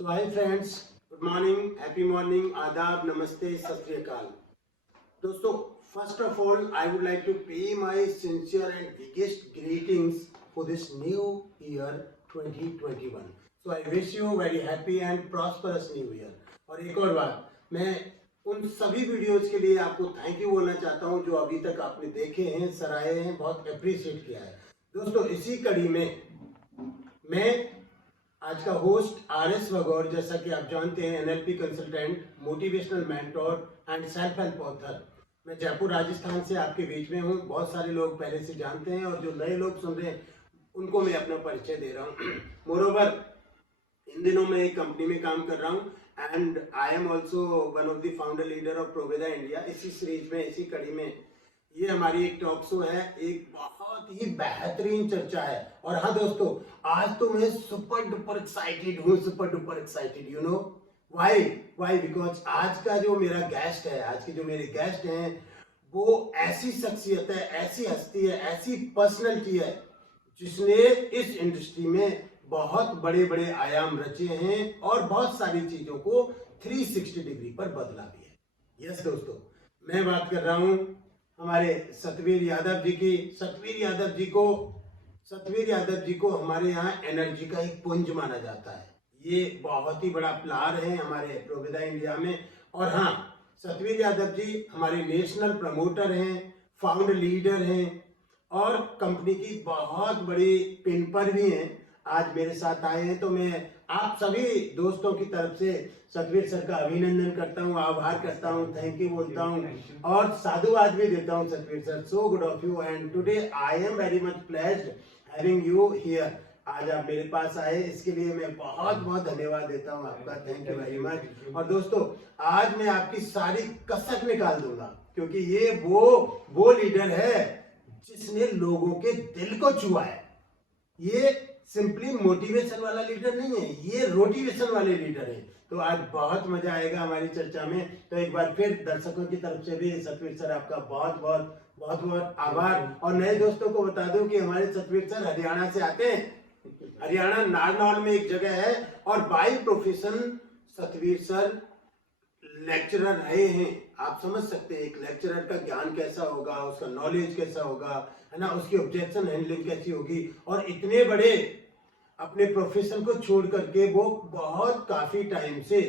So hi friends, good morning, happy morning, आदाब, नमस्ते, सत श्री अकाल। दोस्तों, first of all, I would like to pay my sincere and biggest greetings for this new year 2021. So I wish you very happy and prosperous new year. और एक और बात, मैं उन सभी वीडियोज के लिए आपको थैंक यू बोलना चाहता हूं जो अभी तक आपने देखे हैं, सराहे हैं, बहुत अप्रिशिएट किया है। दोस्तों, इसी कड़ी में मैं आज का होस्ट आर.एस. वगौर, जैसा कि आप जानते हैं, NLP consultant, motivational mentor and self help author. मैं जयपुर राजस्थान से आपके बीच में हूँ। बहुत सारे लोग पहले से जानते हैं और जो नए लोग सुन रहे हैं उनको मैं अपना परिचय दे रहा हूँ। मोरोवर, इन दिनों मैं एक कंपनी में काम कर रहा हूँ and I am also one of the founder leader of Proveda India. इसी सीरीज में, इसी कड़ी में ये हमारी एक टॉक शो है, एक बहुत ही बेहतरीन चर्चा है। और हाँ दोस्तों, आज तो मैं सुपर डुपर एक्साइटेड हूँ, super duper excited. You know why? Because आज का जो मेरा गेस्ट है, आज के जो मेरे गेस्ट हैं, वो ऐसी शख्सियत है, ऐसी हस्ती है, ऐसी पर्सनैलिटी है जिसने इस इंडस्ट्री में बहुत बड़े बड़े आयाम रचे हैं और बहुत सारी चीजों को 360 डिग्री पर बदला भी है। यस दोस्तों, मैं बात कर रहा हूं हमारे सतवीर यादव जी की। सतवीर यादव जी को हमारे यहाँ एनर्जी का एक पुंज माना जाता है। ये बहुत ही बड़ा प्लार है हमारे प्रोवेदा इंडिया में। और हाँ, सतवीर यादव जी हमारे नेशनल प्रमोटर हैं, फाउंड लीडर हैं और कंपनी की बहुत बड़ी पिन पर भी हैं। आज मेरे साथ आए हैं तो मैं आप सभी दोस्तों की तरफ से सतवीर सर का अभिनंदन करता हूं, आभार करता हूं, थैंक यू बोलता हूं और साधुवाद भी देता हूं। Satveer sir, so good of you and today I am very much pleased having you here. आज आप मेरे पास आए, इसके लिए मैं बहुत बहुत धन्यवाद देता हूं आपका। Thank you very much. और दोस्तों, आज मैं आपकी सारी कसक निकाल दूंगा क्योंकि ये वो लीडर है जिसने लोगों के दिल को छुआ है। ये सिंपली मोटिवेशन वाला लीडर नहीं है, ये रोटिवेशन वाले लीडर है। तो आज बहुत मजा आएगा हमारी चर्चा में। तो एक बार फिर दर्शकों की तरफ से भी सतवीर सर आपका बहुत बहुत आभार। और नए दोस्तों को बता दूं कि हमारे सतवीर सर हरियाणा से आते हैं। हरियाणा नारनौल में एक जगह है और by profession Satveer sir lecturer रहे हैं। आप समझ सकते हैं एक लेक्चरर का ज्ञान कैसा होगा, उसका नॉलेज कैसा होगा, है ना, उसकी ऑब्जेक्शन हैंडलिंग कैसी होगी। और इतने बड़े अपने प्रोफेशन को छोड़ करके वो बहुत काफी टाइम से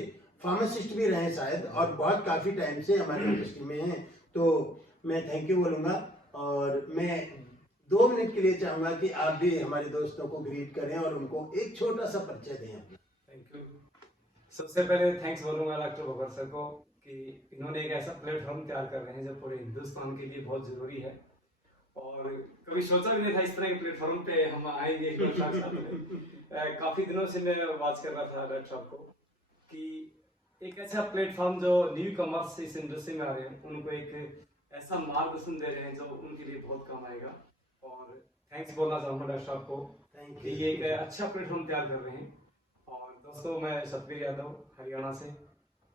फार्मासिस्ट भी रहे शायद, और बहुत काफी टाइम से हमारे इंडस्ट्री में हैं। तो मैं थैंक यू बोलूंगा और मैं 2 मिनट के लिए चाहूंगा कि आप भी हमारे दोस्तों को ग्रीट करें और उनको एक छोटा सा परिचय दें। Thank you. सबसे पहले थैंक्स बोलूंगा डॉक्टर वगैर सर को कि इन्होंने एक ऐसा प्लेटफॉर्म तैयार कर रहे हैं जो पूरे हिंदुस्तान के लिए बहुत जरूरी है। और कभी सोचा भी नहीं था इस तरह के प्लेटफॉर्म पे हम आएंगे। काफी दिनों से मैं बात कर रहा था डॉक्टर साहब को कि एक ऐसा प्लेटफॉर्म जो न्यू कमर्स इस इंडस्ट्री में आ रहे हैं उनको एक ऐसा मार्गदर्शन दे रहे हैं जो उनके लिए बहुत काम आएगा। और थैंक्स बोलना चाहूँगा डॉक्टर साहब को कि ये एक अच्छा प्लेटफॉर्म तैयार कर रहे हैं। और दोस्तों, मैं सतवीर यादव हरियाणा से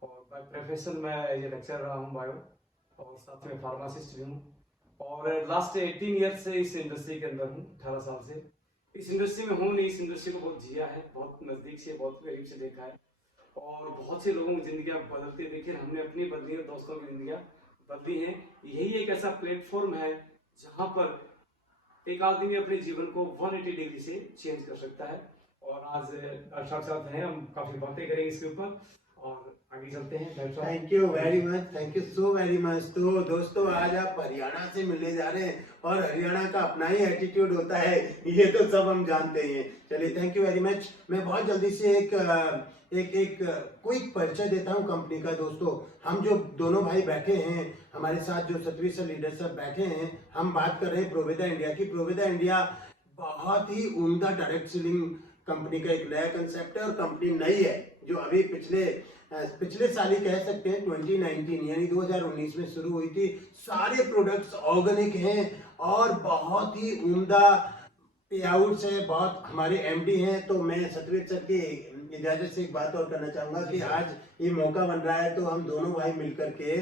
और बाय प्रोफेशन मैं एज ए लेक्चर रहा हूँ बायो, और साथ में फार्मासिस्ट भी हूँ। और लास्ट 18 ईयर से इस इंडस्ट्री के अंदर हूँ, 18 साल से इस इंडस्ट्री में हूँ। नहीं, इस इंडस्ट्री को बहुत जिया है, बहुत नज़दीक से, बहुत करीब से देखा है और बहुत से लोगों की जिंदगियाँ बदलते देखे। हमने अपनी बदली है, दोस्तों की जिंदगियाँ बदली हैं। यही एक ऐसा प्लेटफॉर्म है जहाँ पर एक आदमी अपने जीवन को 180 डिग्री से चेंज कर सकता है। और आज डॉक्टर साहब हैं, हम काफी बातें करेंगे इसके ऊपर और आगे चलते हैं। Thank you very much, thank you so very much. तो दोस्तों, आज आप हरियाणा से मिलने जा रहे हैं और हरियाणा का अपना ही एटीट्यूड होता है, ये तो सब हम जानते हैं। चलिए, थैंक यू वेरी मच। मैं बहुत जल्दी से एक क्विक परिचय देता हूँ कंपनी का। दोस्तों, हम जो दोनों भाई बैठे हैं हमारे साथ, जो सतवीर सर लीडर सब बैठे हैं, हम बात कर रहे हैं प्रोवेदा इंडिया की। प्रोवेदा इंडिया बहुत ही उम्दा डायरेक्ट सेलिंग कंपनी का एक नया कंसेप्ट है और कंपनी नई है जो अभी पिछले साल ही कह सकते हैं 2019 यानी 2019 में शुरू हुई थी। सारे प्रोडक्ट्स ऑर्गेनिक हैं और बहुत ही उम्दा पे आउट्स है। बहुत हमारे एमडी हैं। तो मैं सतवीर सर की इजाजत से एक बात और करना चाहूंगा कि आज ये मौका बन रहा है तो हम दोनों भाई मिलकर के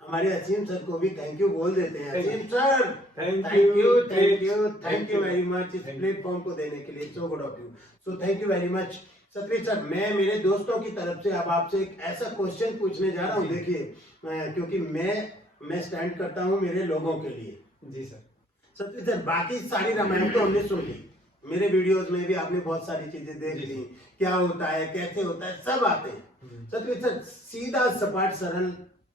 हमारे असीम सर को भी थैंक यू बोल देते हैं। Aseem sir, thank you very much इस प्लेटफॉर्म को देने के लिए। So good of you. So thank you very much. Satveer sir, मैं मेरे दोस्तों की तरफ से अब आपसे एक ऐसा क्वेश्चन पूछने जा रहा हूँ। जी। देखिए, क्योंकि मैं स्टैंड करता हूँ मेरे लोगों के लिए। जी सर। सतवीर सर, बाकी सारी रामायण तो हमने सुन ली, मेरे वीडियोस में भी आपने बहुत सारी चीजें देख जी, ली, जी। क्या होता है, कैसे होता है, सब आते हैं। सतवीर सर, सीधा सपाट सरल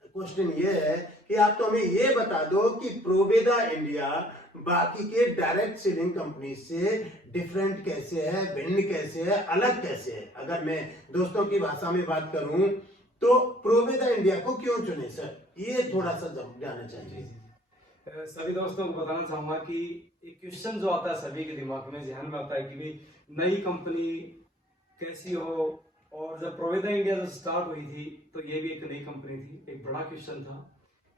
क्वेश्चन ये है कि आप तो हमें ये बता दो कि प्रोवेदा इंडिया बाकी के डायरेक्ट सेलिंग कंपनी से डिफरेंट कैसे है, भिन्न कैसे है, अलग कैसे है। अगर मैं दोस्तों की भाषा में बात करूं तो प्रोवेदा इंडिया को क्यों चुने सर, ये थोड़ा सा जानना जी, चाहिए। जी। सभी दोस्तों को बताना चाहूँगा कि एक क्वेश्चन जो आता है सभी के दिमाग में, ज़हन में आता है कि भाई नई कंपनी कैसी हो। और जब प्रोवेदा इंडिया जो स्टार्ट हुई थी तो ये भी एक नई कंपनी थी। एक बड़ा क्वेश्चन था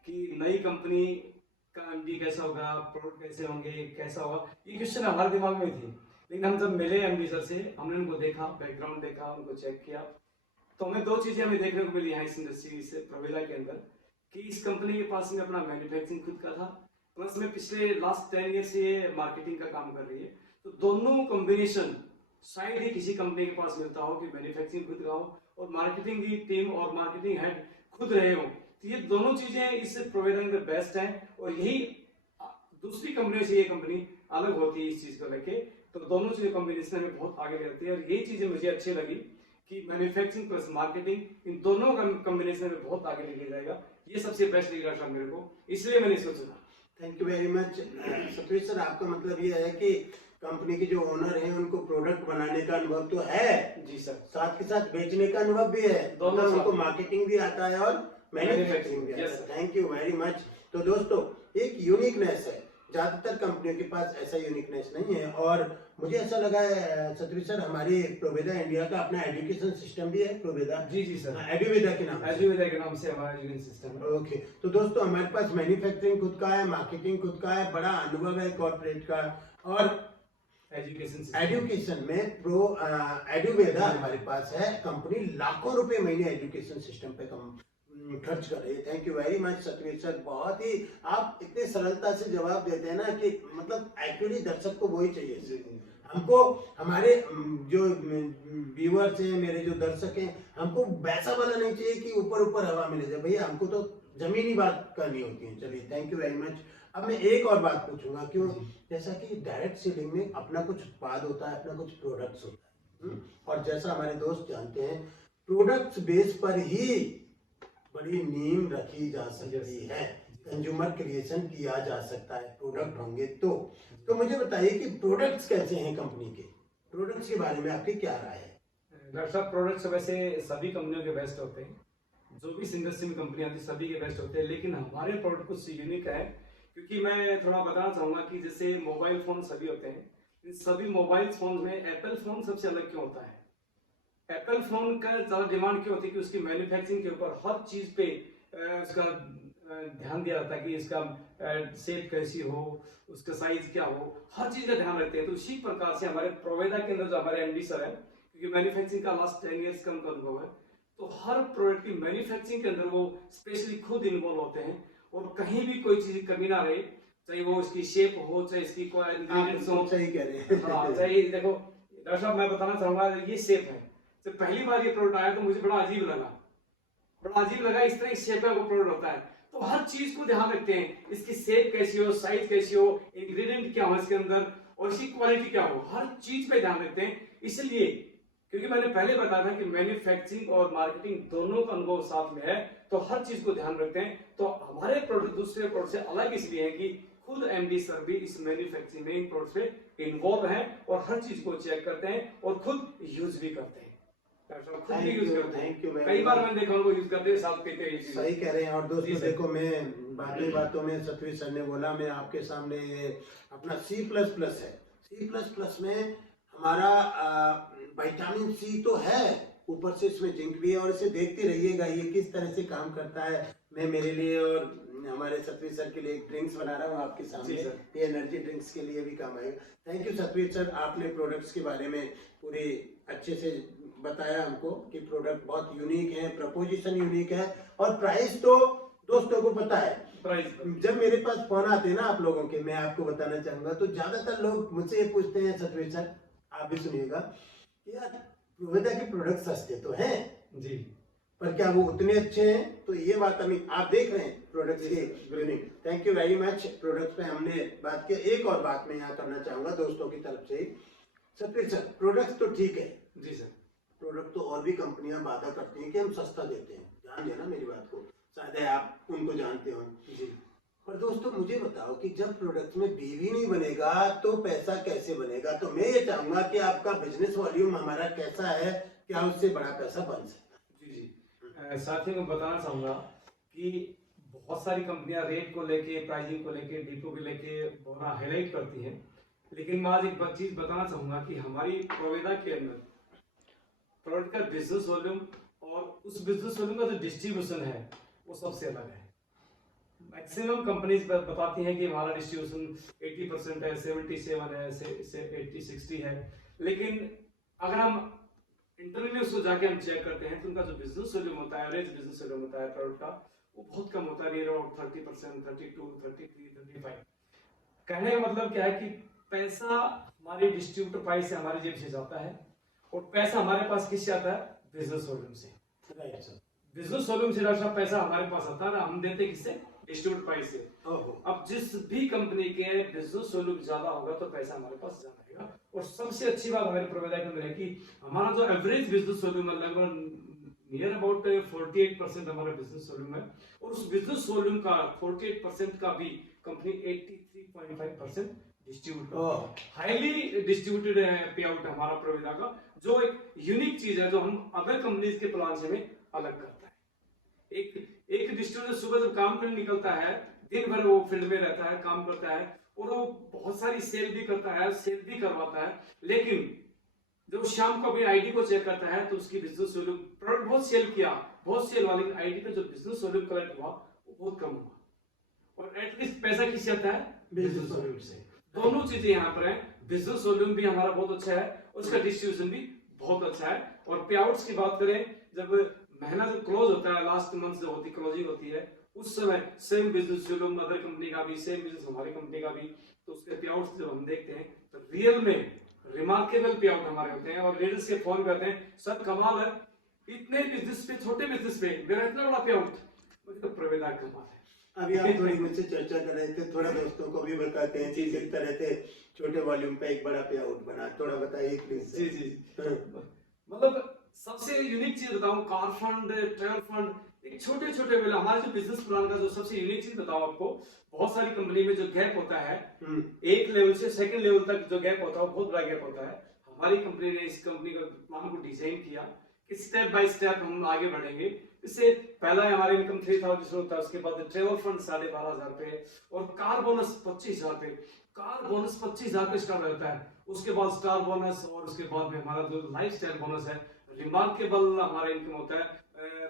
कि नई कंपनी का एमडी कैसा होगा, प्रोडक्ट कैसे होंगे, कैसा होगा, ये क्वेश्चन हमारे दिमाग में थी। लेकिन हम जब मिले एमडी सर से, हमने उनको देखा, बैकग्राउंड देखा, उनको चेक किया, तो हमें दो चीज़ें हमें देखने को मिली यहाँ इस इंडस्ट्री से प्रोवेदा के अंदर कि इस कंपनी के पास में अपना मैन्युफैक्चरिंग खुद का था, प्लस में पिछले लास्ट 10 ईयर से ये मार्केटिंग का काम कर रही है। तो दोनों कॉम्बिनेशन शायद ही किसी कंपनी के पास मिलता हो कि मैन्युफैक्चरिंग खुद का हो और मार्केटिंग की टीम और मार्केटिंग हेड खुद रहे हो। तो ये दोनों चीजें इस प्रोवाइडर के अंदर बेस्ट हैं और यही दूसरी कंपनी से ये कंपनी अलग होती है इस चीज को लेके। तो दोनों चीजें कॉम्बिनेशन में बहुत आगे रहती है और यही चीजें मुझे अच्छी लगी कि मैन्युफैक्चरिंग प्लस मार्केटिंग इन दोनों कॉम्बिनेशन में बहुत आगे लेके जाएगा। ये सबसे बेस्ट लगी डॉक्टर मेरे को, इसलिए मैंने इसको चुना। Thank you very much Satveer sir. आपका मतलब ये है कि कंपनी के जो ओनर हैं उनको प्रोडक्ट बनाने का अनुभव तो है जी सर, साथ के साथ बेचने का अनुभव भी है, दोनों मतलब उनको साथ। मार्केटिंग भी आता है और मैन्युफैक्चरिंग भी आता Yes, है। sir. Thank you very much. तो दोस्तों, एक यूनिकनेस है, ज्यादातर कंपनियों के पास ऐसा यूनिकनेस नहीं है। और मुझे ऐसा लगा है सतवीर सर, हमारी प्रोवेदा इंडिया का अपना एजुकेशन सिस्टम भी है, प्रोवेदा जी जी सर, एडुवेदा के नाम से। एजुवेदा के नाम से हमारा एजुकेशन सिस्टम है। ओके, तो दोस्तों हमारे पास मैन्युफैक्चरिंग खुद का है, मार्केटिंग खुद का है, बड़ा अनुभव है कॉर्पोरेट का, और एजुकेशन में एडुवेदा हमारे पास है। कंपनी लाखों रुपए महीने एजुकेशन सिस्टम पे खर्च कर रही है। Thank you very much Satveer sir, बहुत ही आप इतने सरलता से जवाब देते हैं ना कि मतलब एक्चुअली दर्शक को वही चाहिए। हमको हमारे जो व्यूअर्स हैं, मेरे जो दर्शक हैं, हमको वैसा वाला नहीं चाहिए कि ऊपर ऊपर हवा मिले जाए। भैया हमको तो जमीनी बात करनी होती है। चलिए, थैंक यू वेरी मच। अब मैं एक और बात पूछूंगा, क्यों, जैसा कि डायरेक्ट सेलिंग में अपना कुछ उत्पाद होता है, अपना कुछ प्रोडक्ट्स होता है, और जैसा हमारे दोस्त जानते हैं, प्रोडक्ट्स बेस पर ही बड़ी नींव रखी जा सकती है, कंज्यूमर क्रिएशन किया जा सकता है, प्रोडक्ट होंगे तो मुझे बताइए कि प्रोडक्ट्स कैसे हैं कंपनी के, प्रोडक्ट्स के बारे में आपकी क्या राय है? डॉक्टर साहब, प्रोडक्ट्स वैसे सभी कंपनियों के बेस्ट होते हैं, जो भी इस इंडस्ट्री में कंपनी आती है सभी के बेस्ट होते हैं, लेकिन हमारे प्रोडक्ट कुछ यूनिक है। क्योंकि मैं थोड़ा बताना चाहूंगा कि जैसे मोबाइल फोन सभी होते हैं, इन सभी मोबाइल फोन में एप्पल फोन सबसे अलग क्यों होता है? एप्पल फोन का ज्यादा डिमांड क्यों होती है कि उसकी मैन्युफैक्चरिंग के ऊपर हर चीज पे उसका ध्यान दिया जाता है कि इसका शेप कैसी हो, उसका साइज क्या हो, हर चीज का ध्यान रखते हैं। तो इसी प्रकार से हमारे प्रोवेदा के अंदर जो हमारे एमडी सर है, क्योंकि मैन्युफैक्चरिंग का लास्ट 10 ईयर्स का उनका अनुभव है, तो हर प्रोडक्ट की मैन्युफैक्चरिंग के अंदर वो स्पेशली खुद इन्वॉल्व होते हैं और कहीं भी कोई चीज कमी ना रहे, चाहे वो इसकी शेप हो, चाहे इसकी कोई इंग्रेडिएंट्स हो। सही कह रहे हैं। हाँ, चाहे देखो डॉक्टर साहब, मैं बताना चाहूंगा, ये शेप है। जब पहली बार ये प्रोडक्ट आया तो मुझे बड़ा अजीब लगा, इस तरह शेप का वो प्रोडक्ट होता है। तो हर चीज को ध्यान रखते हैं, इसकी शेप कैसी हो, साइज कैसी हो, इंग्रेडिएंट क्या हो इसके अंदर, और इसकी क्वालिटी क्या हो, हर चीज पे ध्यान रखते हैं। इसलिए क्योंकि मैंने पहले बताया था कि मैन्युफैक्चरिंग और मार्केटिंग दोनों का अनुभव साथ में है, तो हर चीज को ध्यान रखते हैं। तो हमारे प्रोडक्ट दूसरे प्रोडक्ट से अलग इसलिए है कि खुद एमडी सर भी इस मैन्युफैक्चरिंग प्रोडक्ट पे इन्वॉल्व हैं और हर चीज को चेक करते हैं और खुद यूज भी करते हैं। खुद भी यूज करते हैं, कई बार मैंने देखा उनको यूज करते हैं, साथ पीते हैं। सही कह रहे हैं। और दोस्तों देखो, मैं बातों में सतवीर सर ने बोला, मैं आपके सामने अपना C++ है। C++ में हमारा विटामिन सी तो है, ऊपर से इसमें जिंक भी है, और इसे देखते रहिएगा ये किस तरह से काम करता है। मैं मेरे लिए और हमारे सतवीर सर के लिए एक ड्रिंक्स बना रहा हूँ आपके सामने, ये एनर्जी ड्रिंक्स के लिए भी काम आएगा। थैंक यू सतवीर सर, आपने प्रोडक्ट्स के बारे में पूरे अच्छे से बताया हमको कि प्रोडक्ट बहुत यूनिक है, प्रपोजिशन यूनिक है, और प्राइस तो दोस्तों को पता है। जब मेरे पास फोन आते हैं ना आप लोगों के, मैं आपको बताना चाहूंगा, तो ज्यादातर लोग मुझसे ये पूछते हैं, सतवीर सर आप भी सुनिएगा, यार प्रोवेदा के प्रोडक्ट सस्ते तो हैं, जी पर क्या वो उतने अच्छे हैं? तो ये बात हमें आप देख रहे हैं प्रोडक्ट्स की groaning. Thank you very much. Products पे हमने बात की। एक और बात मैं यहाँ करना चाहूंगा दोस्तों की तरफ से। सतवीर सर, प्रोडक्ट्स तो ठीक है, जी सर। प्रोडक्ट तो और भी कंपनियां वादा करती हैं कि हम सस्ता देते हैं, ध्यान देना मेरी बात को, शायद है आप उनको जानते हो जी। पर दोस्तों मुझे बताओ कि जब प्रोडक्ट में बीवी नहीं बनेगा तो पैसा कैसे बनेगा? तो मैं ये चाहूंगा कि आपका बिजनेस वॉल्यूम हमारा कैसा है, क्या उससे बड़ा पैसा बन सकता है? जी जी। साथ ही मैं बताना चाहूँगा कि बहुत सारी कंपनियां रेट को लेके, प्राइसिंग को लेके, डिपो को लेके बहुत हाईलाइट करती हैं, लेकिन मैं आज एक चीज बताना चाहूँगा कि हमारी प्रोवेदा के अंदर प्रोडक्ट का बिजनेस वॉल्यूम और उस बिजनेस वॉल्यूम का जो डिस्ट्रीब्यूशन है वो सबसे अलग है। मैक्सिमम कंपनीज बताती हैं कि हमारा डिस्ट्रीब्यूशन 80% है, 77 है, 80-60 है, लेकिन अगर हम इंटरनली उसको जाके हम चेक करते हैं तो उनका जो बिजनेस वॉल्यूम होता है, एवरेज बिजनेस वॉल्यूम होता है प्रोडक्ट का, वो बहुत कम होता है, नियर अबाउट 30%, 32, 33, 35। कहने का मतलब क्या है कि पैसा हमारे डिस्ट्रीब्यूटर प्राइस से हमारी जेब से जाता है और पैसा हमारे पास किससे आता है? बिजनेस वॉल्यूम से। Right sir. बिजनेस वॉल्यूम से डॉक्टर साहब पैसा हमारे पास आता है, हम देते किससे? डिस्ट्रीब्यूटर प्राइस से। ओहो। अब जिस भी कंपनी के बिजनेस वॉल्यूम ज्यादा होगा तो पैसा हमारे पास ज्यादा आएगा। और सबसे अच्छी बात हमारे प्रोवाइडर के अंदर है कि हमारा जो एवरेज बिजनेस वॉल्यूम है लगभग नियर अबाउट 48% हमारा बिजनेस वॉल्यूम है, और उस बिजनेस वॉल्यूम का 48% का भी कंपनी 83.5% डिस्ट्रीब्यूट, हाईली डिस्ट्रीब्यूटेड पे आउट हमारा प्रोवाइडर का, जो एक यूनिक चीज है जो हम अदर कंपनीज के प्लान से हमें अलग करता है। एक डिस्ट्रीब्यूटर सुबह जब काम करने निकलता है, दिन भर वो फील्ड में रहता है, काम करता है और वो बहुत सारी सेल भी करता है, सेल भी करवाता है, लेकिन जब शाम को अपनी आईडी को चेक करता है तो उसकी बिजनेस वॉल्यूम, प्रोडक्ट बहुत सेल किया, बहुत सेल वाली आईडी पे जो बिजनेस वॉल्यूम कलेक्ट हुआ वो बहुत कम हुआ, और एटलीस्ट पैसा किससे आता है? बिजनेस वॉल्यूम से। दोनों चीजें यहाँ पर है, बिजनेस वॉल्यूम भी हमारा बहुत अच्छा है, उसका डिस्ट्रीब्यूशन भी बहुत अच्छा है। और पे आउट्स की बात करें, जब महीना जो क्लोज होता है, लास्ट मंथ जो होती क्लोजिंग होती है, उस समय same business volume other company का भी, सेम बिजनेस हमारी कंपनी का भी, तो उसके पे आउट्स जब हम देखते हैं तो रियल में रिमार्केबल पे आउट हमारे होते हैं। और लीडर्स के फोन करते हैं, सर कमाल है, इतने बिजनेस पे, छोटे बिजनेस पे मेरा इतना बड़ा पे आउट, मुझे तो प्रोवाइडर कमाल है। अभी आप थोड़ी मुझसे चर्चा कर रहे थे, थोड़ा दोस्तों को भी बताते हैं कि किस तरह से छोटे वॉल्यूम पे एक बड़ा पे आउट बना, थोड़ा बताइए प्लीज। जी जी। मतलब सबसे यूनिक चीज बताऊं, कार फंड, ट्रेवल फंड, एक छोटे छोटे वाले हमारे जो बिजनेस प्लान का जो सबसे यूनिक चीज बताऊं आपको, बहुत सारी कंपनी में जो गैप होता है, एक लेवल से सेकंड लेवल तक जो गैप होता है वो बहुत बड़ा गैप होता है। हमारी कंपनी ने इस कंपनी का प्लान को डिजाइन किया कि स्टेप बाय स्टेप हम आगे बढ़ेंगे। इससे पहला हमारा इनकम 3000 होता है, उसके बाद ट्रेवल फंड 12,500 पे, और कार बोनस 25,000 पे, कार बोनस 25,000 पे स्टार्ट होता है, उसके बाद स्टार बोनस, और उसके बाद में हमारा जो लाइफ स्टाइल बोनस है, रिमार्केबल हमारा इनकम होता है।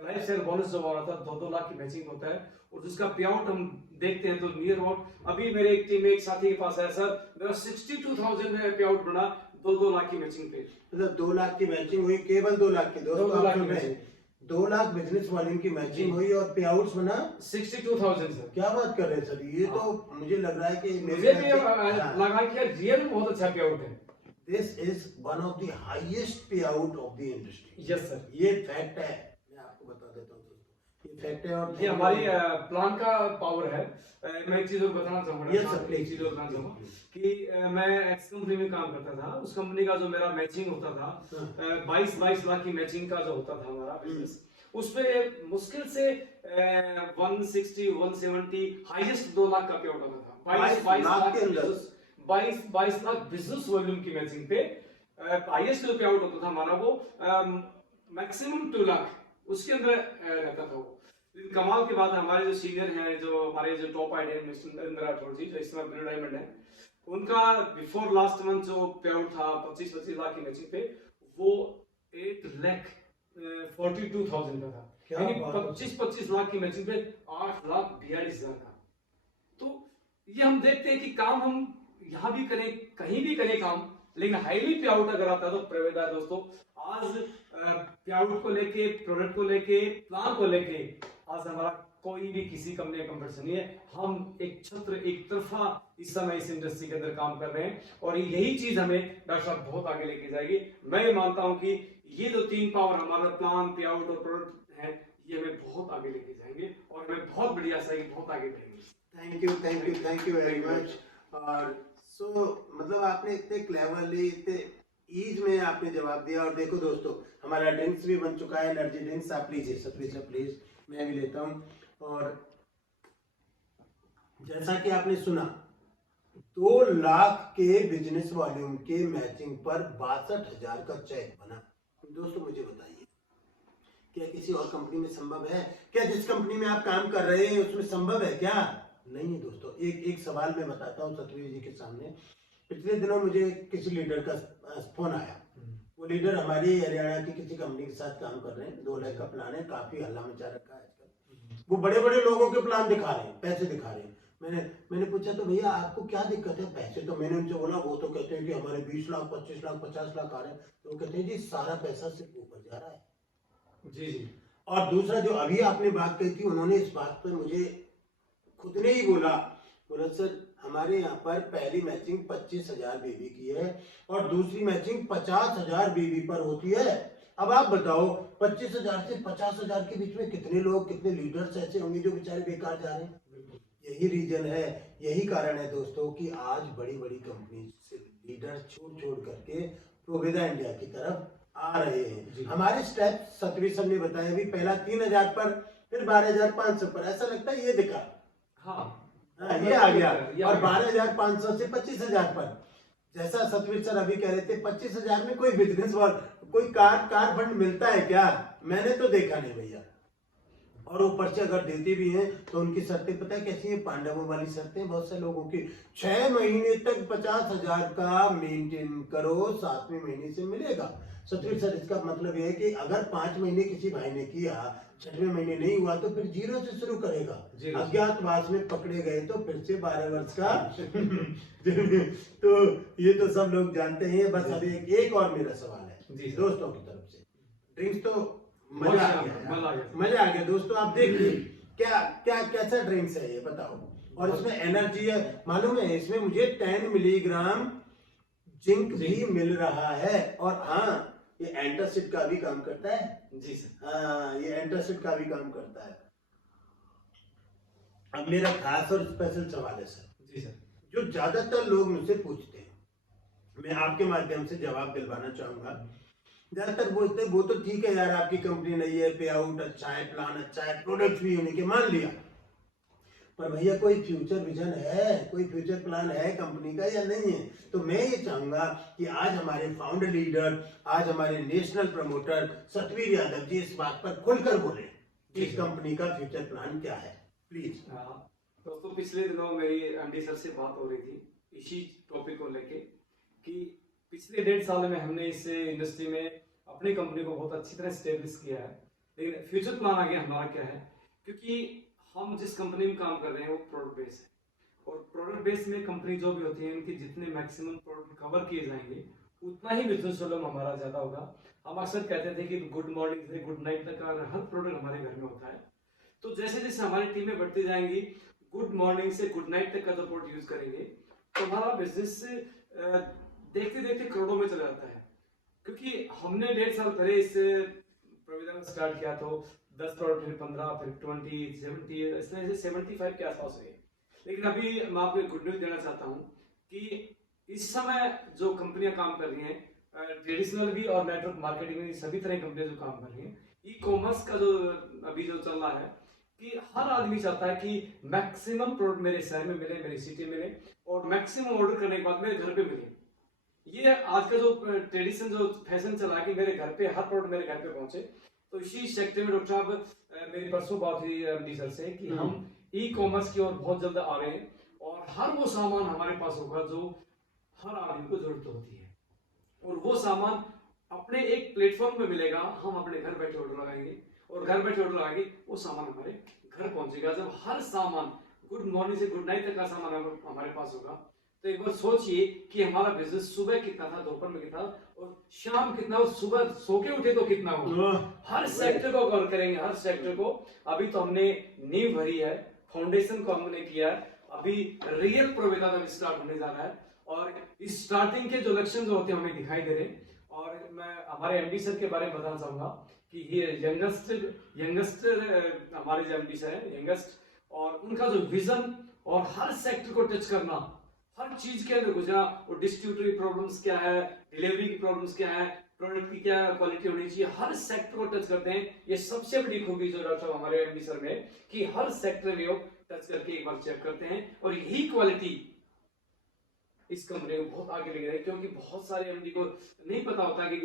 लाइफ स्टाइल बोनस जो हो रहा था 2-2 लाख की मैचिंग होता है, और जिसका पे आउट हम देखते हैं तो नियर अबाउट, अभी मेरे एक टीम में एक साथी के पास है, सर मेरा 62,000 में पे आउट बना 2-2 लाख की मैचिंग पे। मतलब 2 लाख की मैचिंग हुई, केवल 2 लाख की, 2 लाख की मैचिंग, 2 लाख बिजनेस वॉल्यूम की मैचिंग हुई और पे आउट्स बना 62,000 सर। क्या बात कर रहे हैं सर, ये तो मुझे लग रहा है कि मुझे भी लगा कि यार रियल में बहुत अच्छा पे आउट है। This is one of the highest pay out of the industry. Yes sir, ये फैक्ट है, मैं आपको बता देता हूँ दोस्तों, ये फैक्ट है। और ये हमारी प्लान का पावर है। मैं एक चीज और बताना चाहूंगा, Yes, sir, एक चीज और बताना चाहूंगा कि मैं एक्स कंपनी में काम करता था, उस कंपनी का जो मेरा मैचिंग होता था 22 लाख की मैचिंग का जो होता था हमारा बिजनेस, उसमें मुश्किल से 160-170 हाईएस्ट 2 लाख का पे आउट होता था। 22 लाख के अंदर 22 लाख बिजनेस वॉल्यूम की मैचिंग पे हाईएस्ट जो पे आउट होता था हमारा वो मैक्सिमम 2 लाख उसके अंदर रहता था वो। लेकिन कमाल की बात है, हमारे जो सीनियर हैं, जो हमारे जो टॉप आइडिया है, मिस्टर नरेंद्र राठौर जी, जो इस समय ब्लू डायमंड है, उनका बिफोर लास्ट मंथ जो पे आउट था 25-25 लाख की मैचिंग पे, वो 8,42,000 का था, यानी 25-25 लाख की मैचिंग पे 8,42,000 का। तो ये हम देखते हैं कि काम हम यहाँ भी करें, कहीं भी करें काम, लेकिन हाईली पे आउट अगर आता है तो प्रोवाइडर दोस्तों, आज पे आउट को लेके, प्रोडक्ट को लेके, प्लान को लेके आज हमारा कोई भी किसी कंपनी का कंपटीशन नहीं है। हम एक छत्र, एक तरफा इस समय इस इंडस्ट्री के अंदर काम कर रहे हैं, और यही चीज हमें डॉक्टर साहब बहुत आगे लेके जाएगी। मैं ये मानता हूं कि ये जो 3 पावर हमारा प्लान, पे आउट और प्रोडक्ट है, ये हमें बहुत आगे लेके जाएंगे और हमें बहुत बड़ी आशा है कि बहुत आगे बढ़ेंगे। Thank you very much. और मतलब आपने इतने क्लेवरली, इतने ईज में आपने जवाब दिया। और देखो दोस्तों, हमारा ड्रिंक्स भी बन चुका है, एनर्जी ड्रिंक्स। आप लीजिए सतवीर सर प्लीज, मैं भी लेता हूँ। और जैसा कि आपने सुना, 2 लाख के बिजनेस वॉल्यूम के मैचिंग पर 62,000 का चेक बना। दोस्तों मुझे बताइए, क्या किसी और कंपनी में संभव है? क्या जिस कंपनी में आप काम कर रहे हैं उसमें संभव है क्या? नहीं है दोस्तों। एक सवाल मैं बताता हूँ सतवीर जी के सामने। पिछले दिनों मुझे किसी लीडर का फोन आया। वो लीडर हमारी हरियाणा की किसी कंपनी के साथ काम कर रहे हैं, 2 लाख का प्लान है, काफी हल्ला मचा रखा है आजकल। वो बड़े बड़े लोगों के प्लान दिखा रहे हैं, पैसे दिखा रहे हैं। मैंने पूछा तो भैया आपको क्या दिक्कत है? पैसे तो मैंने उनसे बोला, वो तो कहते हैं कि हमारे 20 लाख 25 लाख 50 लाख आ रहे हैं। तो वो कहते हैं जी सारा पैसा सिर्फ ऊपर जा रहा है। जी। और दूसरा जो अभी आपने बात कही थी, उन्होंने इस बात पर मुझे खुद ने ही बोला सर हमारे यहाँ पर पहली मैचिंग 25,000 बीबी की है और दूसरी मैचिंग 50,000 बीबी पर होती है। अब आप बताओ 25,000 से 50,000 के बीच में कितने लोग, कितने लीडर्स ऐसे होंगे जो बेचारे बेकार जा रहे हैं? यही रीजन है, यही कारण है दोस्तों कि आज बड़ी बड़ी कंपनी से लीडर छोड़ करके प्रोविदा इंडिया की तरफ आ रहे हैं। हमारे स्टेप सतवीर सर ने बताया, भी पहला 3,000 पर, फिर 12,500 पर। ऐसा लगता है ये दिखा, हाँ ये आ गया। और 12,500 से 25,000 पर। जैसा सतवीर सर अभी कह रहे थे, 25,000 में कोई बिजनेस कोई कार फंड मिलता है क्या? मैंने तो देखा नहीं भैया। और ऊपर से अगर देते भी हैं तो उनकी शर्तें पता है कैसी है? पांडवों वाली शर्तें बहुत से लोगों की। 6 महीने तक 50,000 का मेंटेन करो, 7वें महीने से मिलेगा। सतवीर सर इसका मतलब ये है कि अगर 5 महीने किसी भाई ने किया, 6वें महीने नहीं हुआ तो फिर 0 से शुरू करेगा। अज्ञातवास में पकड़े गए तो फिर से 12 वर्ष का तो ये तो सब लोग जानते हैं। बस अब एक और मेरा सवाल है दोस्तों की तरफ से। ड्रिंक्स तो मजा आ गया दोस्तों। आप देखिए क्या कैसा ड्रिंक्स है ये बताओ। और इसमें एनर्जी है, मालूम है इसमें मुझे 10 मिलीग्राम जिंक भी मिल रहा है। और हाँ, ये एंटासिड का भी काम करता है। जी सर। हाँ, ये एंटासिड का भी काम करता है। अब मेरा खास और स्पेशल सवाल है सर। जी सर। जो ज्यादातर लोग मुझसे पूछते हैं, मैं आपके माध्यम से जवाब दिलवाना चाहूंगा। ज्यादातर बोलते वो तो ठीक है यार, आपकी कंपनी नहीं है, पे आउट अच्छा है, प्लान अच्छा है, प्रोडक्ट भी होने के मान लिया, पर भैया कोई फ्यूचर विजन है, कोई फ्यूचर प्लान है कंपनी का या नहीं है? तो मैं ये चाहूंगा कि आज हमारे फाउंडर लीडर, आज हमारे नेशनल प्रमोटर सतवीर यादव जी इस बात पर खुलकर बोले कि इस कंपनी का फ्यूचर प्लान क्या है, प्लीज। दोस्तों पिछले दिनों मेरी एमडी सर से बात हो रही थी इसी टॉपिक को लेके कि पिछले 1.5 साल में हमने इस इंडस्ट्री में अपनी कंपनी को बहुत अच्छी तरह स्टेब्लिश किया है। लेकिन फ्यूचर प्लान आगे हमारा क्या है, क्योंकि हम जिस कंपनी में काम कर रहे हैं वो प्रोडक्ट बेस है और प्रोडक्ट बेस में कंपनी जो भी होती है उनकी जितने मैक्सिमम प्रोडक्ट कवर किए जाएंगे उतना ही बिजनेस वॉल्यूम हमारा ज्यादा होगा। हम अक्सर कहते थे कि गुड मॉर्निंग से गुड नाइट तक का हर प्रोडक्ट हमारे घर में होता है। तो जैसे जैसे हमारी टीमें बढ़ती जाएंगी, गुड मॉर्निंग से गुड नाइट तक का जो प्रोडक्ट यूज करेंगे तो हमारा बिजनेस देखते देखते करोड़ों में चला जाता है। क्योंकि हमने 1.5 साल पहले इस प्रोविजन में स्टार्ट किया तो 10 प्रोडक्ट, फिर 15, फिर 20, 70, इस तरह से 75 के आसपास हुए। लेकिन अभी मैं आपको गुड न्यूज देना चाहता हूँ कि इस समय जो कंपनियां काम कर रही हैं ट्रेडिशनल भी और नेटवर्क मार्केटिंग में, सभी तरह की कंपनियां जो काम कर रही हैं, ई कॉमर्स का जो अभी जो चल रहा है कि हर आदमी चाहता है कि मैक्सिमम प्रोडक्ट मेरे शहर में मिले, मेरी सिटी में मिले और मैक्सिमम ऑर्डर करने के बाद मेरे घर पे मिले। ये आज का जो ट्रेडिशन जो फैशन चला कि मेरे घर पे हर प्रोडक्ट मेरे घर पे पहुंचे, तो इसी सेक्टर में डॉक्टर साहब मेरी परसों बात हुई एमडी सर से कि हम ई कॉमर्स की ओर बहुत जल्द आ रहे हैं और हर वो सामान हमारे पास होगा जो हर आदमी को जरूरत होती है और वो सामान अपने एक प्लेटफॉर्म पे मिलेगा। हम अपने घर बैठे ऑर्डर लगाएंगे और घर बैठे ऑर्डर लगाएंगे, वो सामान हमारे घर पहुंचेगा। जब हर सामान गुड मॉर्निंग से गुड नाइट तक का सामान हमारे पास होगा तो एक बार सोचिए कि हमारा बिजनेस सुबह कितना था, दोपहर में कितना और शाम कितना, और सुबह सो के उठे तो कितना होगा। हर सेक्टर को कवर करेंगे, हर सेक्टर को। अभी तो हमने नींव भरी है, फाउंडेशन को हमने किया है, अभी रियल प्रोविदा तक स्टार्ट होने जा रहा है और इस स्टार्टिंग के जो लक्षण जो होते हैं हमें दिखाई दे रहे हैं और मैं हमारे एमडी सर के बारे में बताना चाहूंगा कि ये यंगेस्ट हमारे जो एमडी सर हैं यंगेस्ट, और उनका जो विजन और हर सेक्टर को टच करना, हर चीज के अंदर गुजरा, और डिस्ट्रीब्यूटरी प्रॉब्लम्स क्या है, डिलीवरी की प्रॉब्लम्स क्या है, प्रोडक्ट की क्या क्वालिटी होनी चाहिए, हर सेक्टर को टच करते हैं। ये सबसे बड़ी खूबी जो डॉक्टर साहब हमारे एमडी सर में, कि हर सेक्टर में वो टच करके एक बार चेक करते हैं, और यही क्वालिटी इस कंपनी को बहुत आगे लेके जाए। क्योंकि बहुत सारे एमडी को नहीं पता होता कि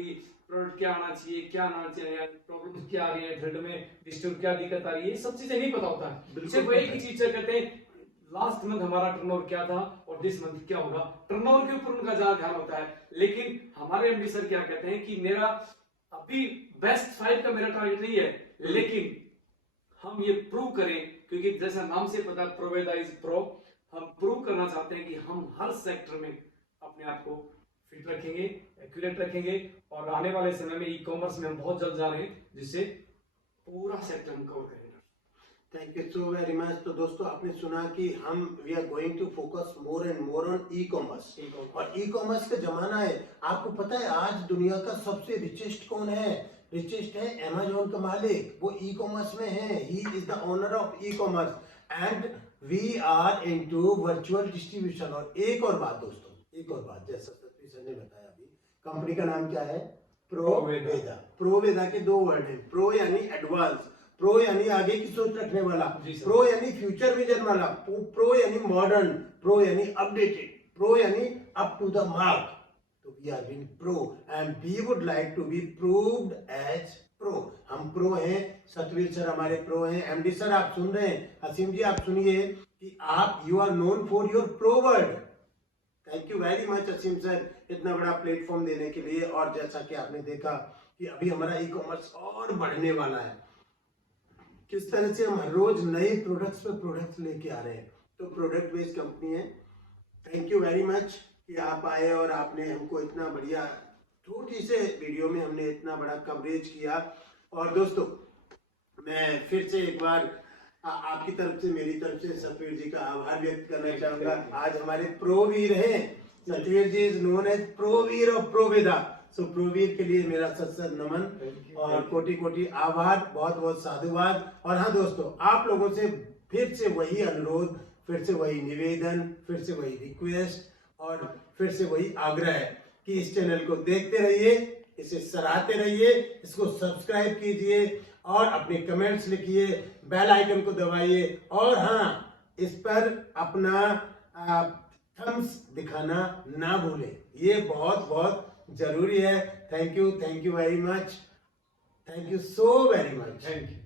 प्रोडक्ट क्या आना चाहिए, क्या आना चाहिए, प्रॉब्लम क्या आ रही है फील्ड में, डिस्ट्रीब्यूट क्या दिक्कत आ रही है, ये सब चीजें नहीं पता होता है। सिर्फ एक ही चीज चेक करते हैं, लास्ट मंथ हमारा टर्नओवर क्या था और दिस मंथ क्या होगा, टर्नओवर के ऊपर उनका ज्यादा ध्यान होता है। लेकिन हमारे एमडी सर क्या कहते हैं कि मेरा अभी बेस्ट 5 का मेरा टारगेट नहीं है, लेकिन हम ये प्रूव करें, क्योंकि जैसा नाम से पता प्रोवेदा इज प्रो, हम प्रूव करना चाहते हैं कि हम हर सेक्टर में अपने आप को फिट रखेंगे, एक्यूरेट रखेंगे, और आने वाले समय में ई कॉमर्स में हम बहुत जल्द जा रहे हैं, जिससे पूरा सेक्टर हम कवर करेंगे। Thank you so very much. तो दोस्तों आपने सुना कि हम we are going to focus more and more on e commerce, और ई कॉमर्स का जमाना है। आपको पता है आज दुनिया का सबसे रिचेस्ट कौन है? रिचेस्ट है अमेजोन का मालिक, वो ई कॉमर्स में है। He is the owner of e commerce and we are into virtual distribution. और एक और बात दोस्तों, एक और बात, जैसा सतवी सर ने बताया अभी, कंपनी का नाम क्या है? प्रोवेदा। प्रोवेदा के 2 वर्ड हैं, प्रो यानी एडवांस, प्रो यानी आगे की सोच रखने वाला, प्रो यानी फ्यूचर विजन वाला, प्रो यानी मॉडर्न, प्रो यानी अपडेटेड, प्रो यानी अप टू द मार्क। तो we are being pro and we would like to be proved as pro. हम प्रो हैं, सतवीर सर हमारे प्रो हैं, एमडी सर आप सुन रहे हैं, हसीम जी आप सुनिए कि आप you are known for your pro word. Thank you very much Aseem sir इतना बड़ा प्लेटफॉर्म देने के लिए। और जैसा कि आपने देखा कि अभी हमारा ई कॉमर्स और बढ़ने वाला है, किस तरह से हम हर रोज नए प्रोडक्ट्स पे प्रोडक्ट्स लेके आ रहे हैं। तो प्रोडक्ट बेस्ड कंपनी है। थैंक यू वेरी मच कि आप आए और आपने हमको इतना बढ़िया छोटी से वीडियो में हमने इतना बड़ा कवरेज किया। और दोस्तों मैं फिर से एक बार आपकी तरफ से मेरी तरफ से सतवीर जी का आभार व्यक्त करना चाहूंगा। आज हमारे प्रोवीर हैं, सतवीर जी इज नोन एज प्रोवीर ऑफ प्रोवेदा। सो प्रोवीर के लिए मेरा सत नमन और कोटि कोटि आभार, बहुत बहुत साधुवाद। और हाँ दोस्तों, आप लोगों से फिर से वही अनुरोध, फिर से वही निवेदन, फिर से वही रिक्वेस्ट और फिर से वही आग्रह है कि इस चैनल को देखते रहिए, इसे सराहते रहिए, इसको सब्सक्राइब कीजिए और अपने कमेंट्स लिखिए, बेल आइकन को दबाइए, और हाँ इस पर अपना थम्स दिखाना ना भूलें, ये बहुत बहुत जरूरी है। Thank you very much, thank you so very much. Thank you.